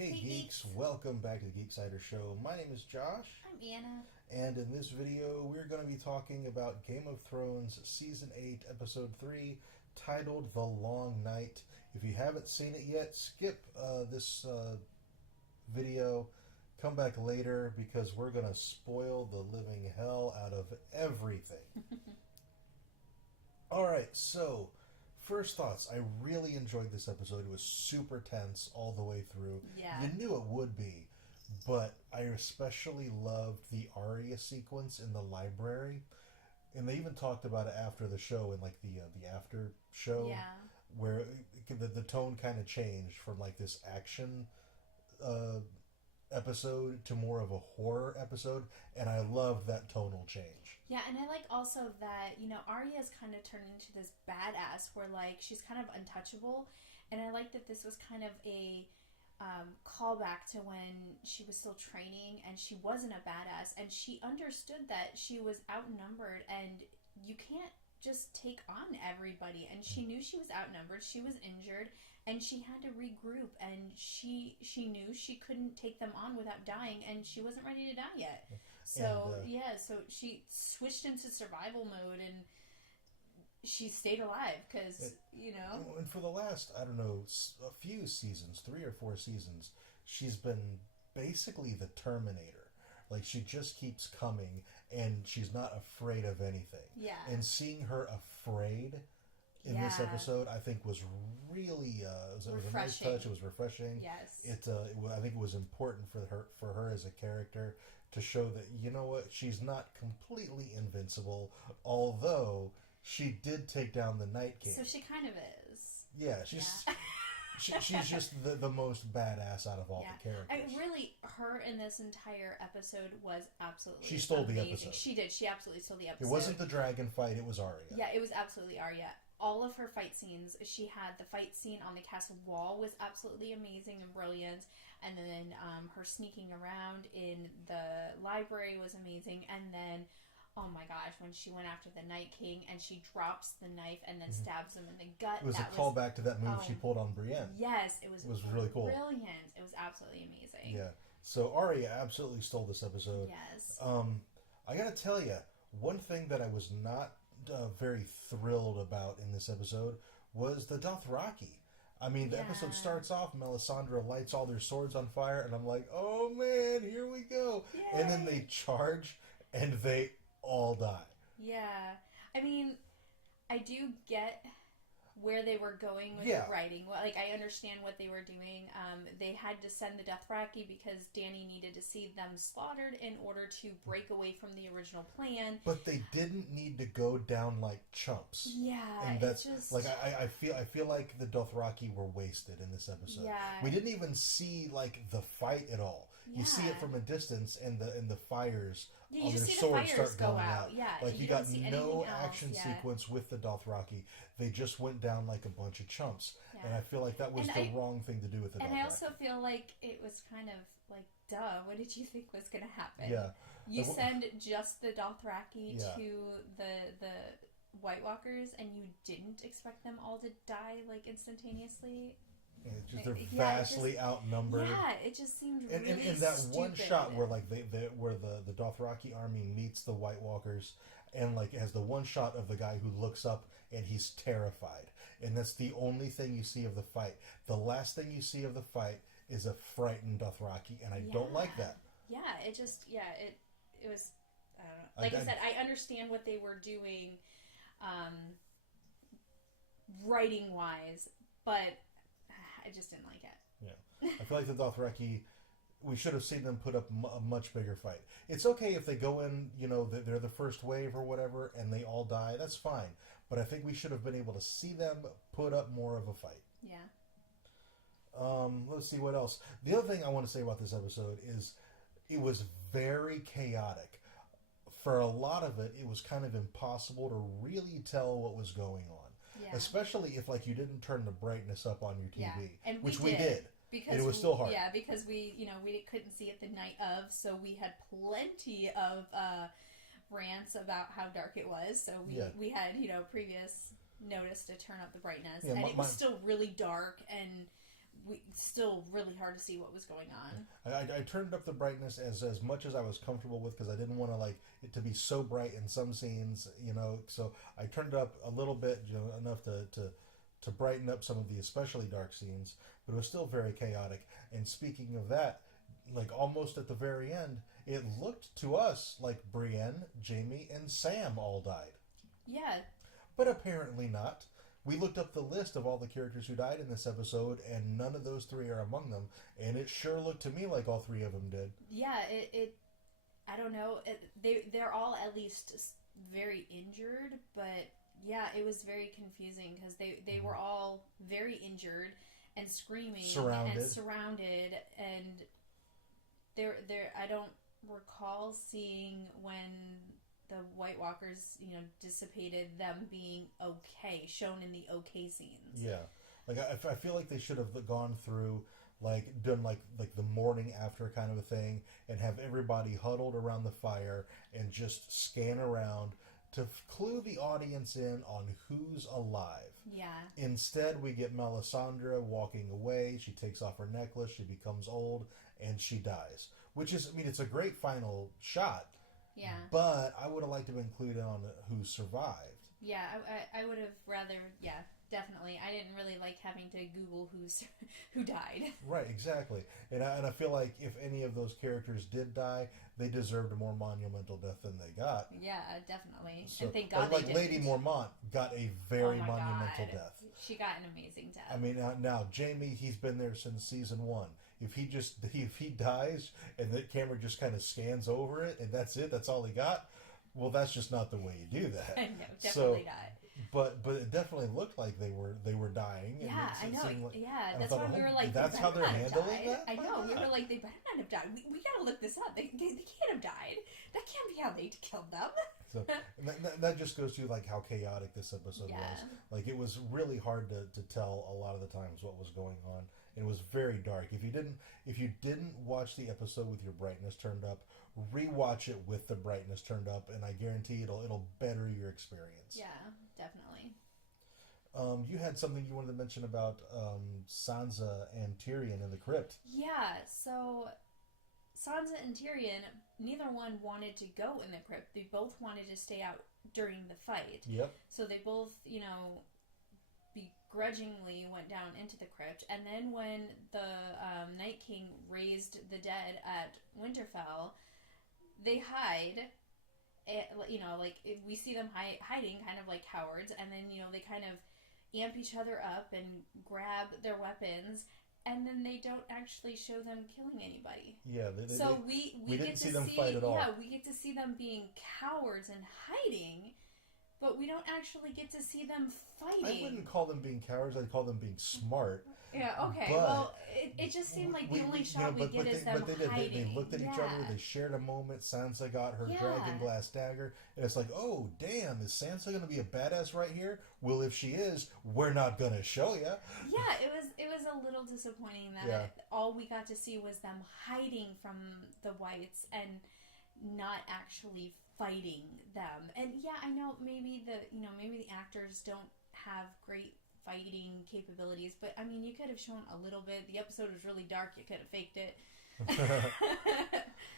Hey Geeks, welcome back to the Geeksider Show. My name is Josh. I'm Anna. And in this video, we're going to be talking about Game of Thrones Season 8, Episode 3, titled The Long Night. If you haven't seen it yet, skip this video. Come back later because we're going to spoil the living hell out of everything. Alright, so first thoughts. I really enjoyed this episode. It was super tense all the way through. Yeah. You knew it would be, but I especially loved the Arya sequence in the library. And they even talked about it after the show in like the after show, Yeah. where the tone kind of changed from like this action episode to more of a horror episode, and I loved that tonal change. Yeah, and I like also that, Arya's kind of turned into this badass where, like, she's kind of untouchable. And I like that this was kind of a callback to when she was still training and she wasn't a badass. And she understood that she was outnumbered and you can't just take on everybody. And she knew she was outnumbered. She was injured and she had to regroup. And she knew she couldn't take them on without dying. And she wasn't ready to die yet. So, so she switched into survival mode and she stayed alive because, And for the last, I don't know, a few seasons, 3 or 4 seasons, she's been basically the Terminator. Like, she just keeps coming and she's not afraid of anything. Yeah. And seeing her afraid in this episode, I think was really, it was a nice touch. It was refreshing. Yes. I think it was important for her as a character to show that, you know what, she's not completely invincible, although she did take down the Night King. So she kind of is. Yeah, she's just the most badass out of all the characters. Her in this entire episode was absolutely She stole amazing. the episode. She did. She absolutely stole the episode. It wasn't the dragon fight, it was Arya. Yeah, it was absolutely Arya. All of her fight scenes, she had the fight scene on the castle wall was absolutely amazing and brilliant. And then her sneaking around in the library was amazing. And then, oh my gosh, when she went after the Night King and she drops the knife and then stabs him in the gut. It was a callback to that move she pulled on Brienne. Yes, it was really cool. Brilliant. It was absolutely amazing. Yeah. So Arya absolutely stole this episode. Yes. I gotta tell you, one thing that I was not very thrilled about in this episode was the Dothraki. I mean, the episode starts off, Melisandre lights all their swords on fire, and I'm like, oh man, here we go. Yay. And then they charge, and they all die. Yeah. I mean, I do get where they were going with the writing. Like, I understand what they were doing. They had to send the Dothraki because Dany needed to see them slaughtered in order to break away from the original plan. But they didn't need to go down like chumps. Yeah, and that's just like I feel like the Dothraki were wasted in this episode. Yeah. We didn't even see like the fight at all. You see it from a distance, and the fires on their swords start going out. Yeah, like you got no action sequence with the Dothraki. They just went down like a bunch of chumps, and I feel like that was the wrong thing to do with the Dothraki. And I also feel like it was kind of like, duh, what did you think was going to happen? Yeah, you send just the Dothraki to the White Walkers, and you didn't expect them all to die like instantaneously. They're vastly outnumbered. Yeah, it just seemed really and that stupid. one shot where like where the Dothraki army meets the White Walkers, and like it has the one shot of the guy who looks up and he's terrified, and that's the only thing you see of the fight. The last thing you see of the fight is a frightened Dothraki, and I don't like that. Yeah, it was. I don't know. Like I said, I understand what they were doing, writing wise, but I just didn't like it. Yeah. I feel like the Dothraki, we should have seen them put up a much bigger fight. It's okay if they go in, they're the first wave or whatever, and they all die. That's fine. But I think we should have been able to see them put up more of a fight. Yeah. Let's see what else. The other thing I want to say about this episode is it was very chaotic. For a lot of it, it was kind of impossible to really tell what was going on. Yeah. Especially if like you didn't turn the brightness up on your TV, and which we did. Because it was still hard. Yeah, because we couldn't see it the night of, so we had plenty of rants about how dark it was. So we had previous notice to turn up the brightness, and it was still really dark. And still really hard to see what was going on. I turned up the brightness as much as I was comfortable with, because I didn't want to like it to be so bright in some scenes, so I turned it up a little bit, enough to brighten up some of the especially dark scenes, but it was still very chaotic. And speaking of that, like almost at the very end, it looked to us like Brienne, Jamie, and Sam all died. Yeah. But apparently not. We looked up the list of all the characters who died in this episode, and none of those three are among them. And it sure looked to me like all three of them did. Yeah, it I don't know. They're all at least very injured, but yeah, it was very confusing because they were all very injured and screaming surrounded, and there I don't recall seeing when the White Walkers, dissipated, them being okay, shown in the okay scenes. Yeah, like I feel like they should have gone through, like done like the morning after kind of a thing, and have everybody huddled around the fire and just scan around to clue the audience in on who's alive. Yeah. Instead, we get Melisandre walking away. She takes off her necklace. She becomes old, and she dies. Which is, it's a great final shot. Yeah. But I would have liked to have included on who survived. Yeah, I would have rather, definitely. I didn't really like having to Google who died. Right, exactly. And I feel like if any of those characters did die, they deserved a more monumental death than they got. Yeah, definitely. So, and thank God like Lady Mormont got a very monumental death. She got an amazing death. I mean, now Jamie, he's been there since season 1. If he dies and the camera just kind of scans over it and that's it, that's all he got, well, that's just not the way you do that. No, definitely not. But it definitely looked like they were dying. Yeah, and I know. Like, that's why we were like, that's how they're handling that. I know. We were like, they better not have died. We gotta look this up. They can't have died. That can't be how they killed them. So that just goes to like how chaotic this episode was. Like it was really hard to tell a lot of the times what was going on. It was very dark. If you didn't watch the episode with your brightness turned up, rewatch it with the brightness turned up, and I guarantee it'll better your experience. Yeah, definitely. You had something you wanted to mention about Sansa and Tyrion in the crypt. Yeah, so Sansa and Tyrion, neither one wanted to go in the crypt. They both wanted to stay out during the fight. Yep. So they both, begrudgingly went down into the crypt. And then when the Night King raised the dead at Winterfell, they hide. We see them hiding kind of like cowards. And then, they kind of amp each other up and grab their weapons. And then they don't actually show them killing anybody. Yeah. We didn't get see to them fight at all. Yeah, we get to see them being cowards and hiding, but we don't actually get to see them fighting. I wouldn't call them being cowards. I'd call them being smart. Yeah, okay. But well, it just seemed like the only shot we get is them hiding. They looked at each other. They shared a moment. Sansa got her dragon glass dagger. And it's like, oh, damn, is Sansa going to be a badass right here? Well, if she is, we're not going to show you. Yeah, it was a little disappointing that all we got to see was them hiding from the Whites and not actually fighting them. And yeah, I know maybe the actors don't have great fighting capabilities, but I mean, you could have shown a little bit. The episode was really dark. You could have faked it.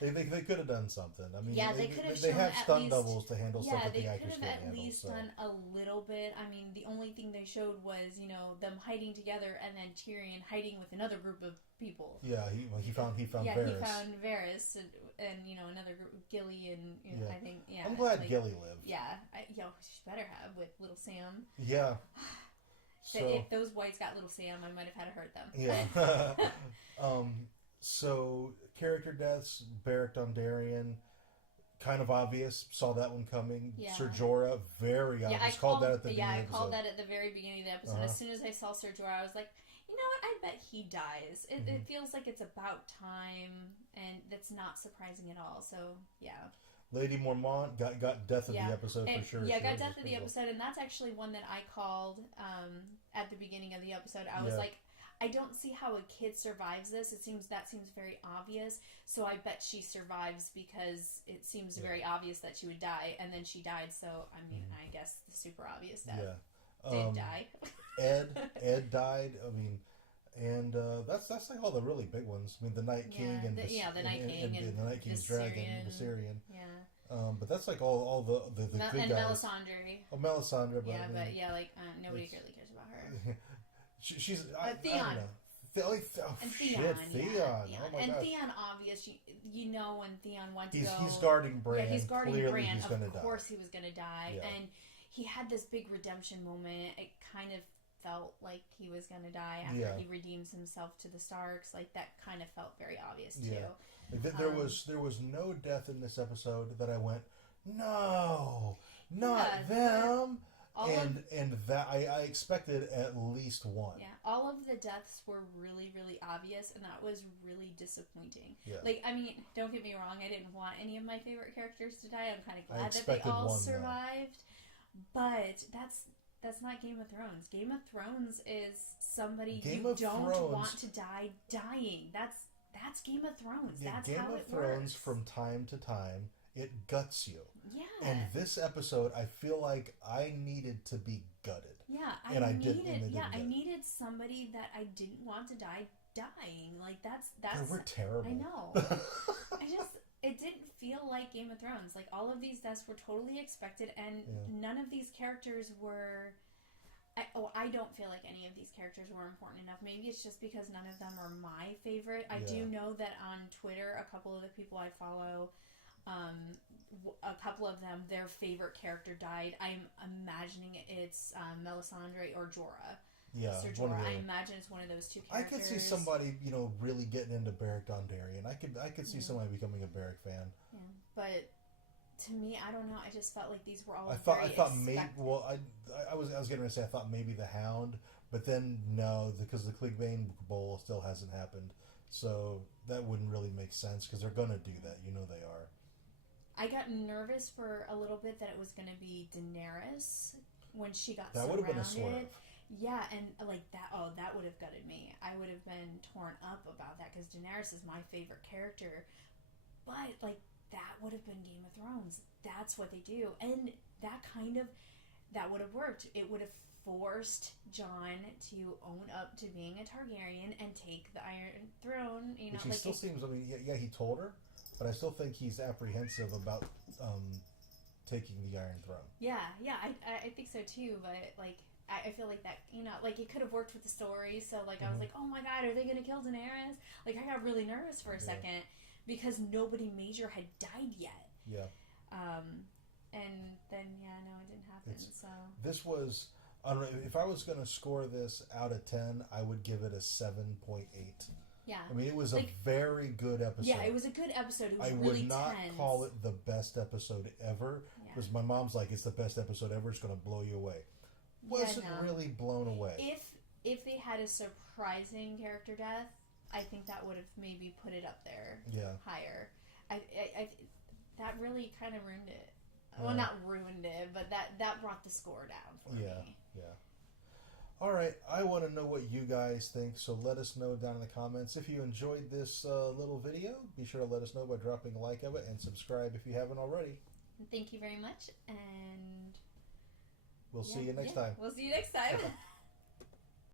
They could have done something. I mean, they could have. They have stunt doubles to handle stuff that the actors can't handle. Yeah, they could have at least done a little bit. I mean, the only thing they showed was them hiding together, and then Tyrion hiding with another group of people. Yeah, he found Varys. Yeah, he found Varys and another group, Gilly and I think I'm glad Gilly lived. Yeah, she better have with little Sam. Yeah. So, if those Whites got little Sam, I might have had to hurt them. Yeah. So character deaths, Beric Dondarrion, kind of obvious. Saw that one coming. Yeah. Ser Jorah, very obvious. I called that at the beginning of the episode. I called that at the very beginning of the episode. As soon as I saw Ser Jorah, I was like, you know what? I bet he dies. It feels like it's about time, and that's not surprising at all. So yeah. Lady Mormont got death of the episode for sure. Yeah, got death of the episode, and that's actually one that I called at the beginning of the episode. I was like, I don't see how a kid survives this. That seems very obvious. So I bet she survives because it seems very obvious that she would die, and then she died. So I mean, I guess the super obvious death did die. Ed died. I mean, And that's like all the really big ones. I mean, the Night King and the Night King and the Night King's dragon, Viserion. Yeah. But that's like all the good and guys. Melisandre. Oh, Melisandre. But Yeah, I mean, but yeah, like nobody really cares about her. she's Theon. I don't know. And Theon. Yeah. Oh my and gosh. Theon, obvious. You know when Theon went to go. He's guarding Bran. Yeah, he's guarding Clearly Bran. He's gonna of die. course, he was gonna die, Yeah. and he had this big redemption moment. It kind of felt like he was gonna die after he redeems himself to the Starks. Like that kind of felt very obvious too. Yeah. There was no death in this episode that I went, no, not them. And that I expected at least one. Yeah, all of the deaths were really, really obvious, and that was really disappointing. Yeah. Like, I mean, don't get me wrong, I didn't want any of my favorite characters to die. I'm kind of glad that they all survived. But that's not Game of Thrones. Game of Thrones is somebody you don't want to die dying. That's Game of Thrones. Yeah, that's Game how of it Thrones works. From time to time, it guts you. Yeah. And this episode, I feel like I needed to be gutted. Yeah, I needed somebody that I didn't want to die dying. Like that's they were terrible. I know. It didn't feel like Game of Thrones. Like all of these deaths were totally expected, and none of these characters were. I don't feel like any of these characters were important enough. Maybe it's just because none of them are my favorite. I do know that on Twitter, a couple of the people I follow, a couple of them, their favorite character died. I'm imagining it's Melisandre or Jorah. Yeah, Sir Jorah. I imagine it's one of those two characters. I could see somebody, really getting into Beric Dondarrion. I could see somebody becoming a Beric fan. Yeah, but to me, I don't know. I just felt like these were all. I thought maybe. Well, I was getting ready to say I thought maybe the Hound, but then no, because the Clegbane Bowl still hasn't happened, so that wouldn't really make sense because they're gonna do that. They are. I got nervous for a little bit that it was gonna be Daenerys when she got that surrounded. Would have been a swerve. Yeah, and like that. Oh, that would have gutted me. I would have been torn up about that because Daenerys is my favorite character, but like. That would have been Game of Thrones. That's what they do. And that would have worked. It would have forced Jon to own up to being a Targaryen and take the Iron Throne. Which he still seems, he told her, but I still think he's apprehensive about taking the Iron Throne. Yeah, I think so too, but like, I feel like that, like it could have worked with the story. So like, I was like, oh my God, are they going to kill Daenerys? Like, I got really nervous for a second. Because nobody major had died yet. Yeah. And then, no, it didn't happen. So this was, I don't know, if I was going to score this out of 10, I would give it a 7.8. Yeah. I mean, it was a very good episode. Yeah, it was a good episode. It was I really would not tense. call it the best episode ever. Because my mom's like, it's the best episode ever. It's going to blow you away. Wasn't really blown away. If they had a surprising character death, I think that would have maybe put it up there higher. I that really kind of ruined it. Well, not ruined it, but that brought the score down for me. Yeah. All right, I want to know what you guys think, so let us know down in the comments. If you enjoyed this little video, be sure to let us know by dropping a like of it and subscribe if you haven't already. Thank you very much, and we'll see you next time. We'll see you next time.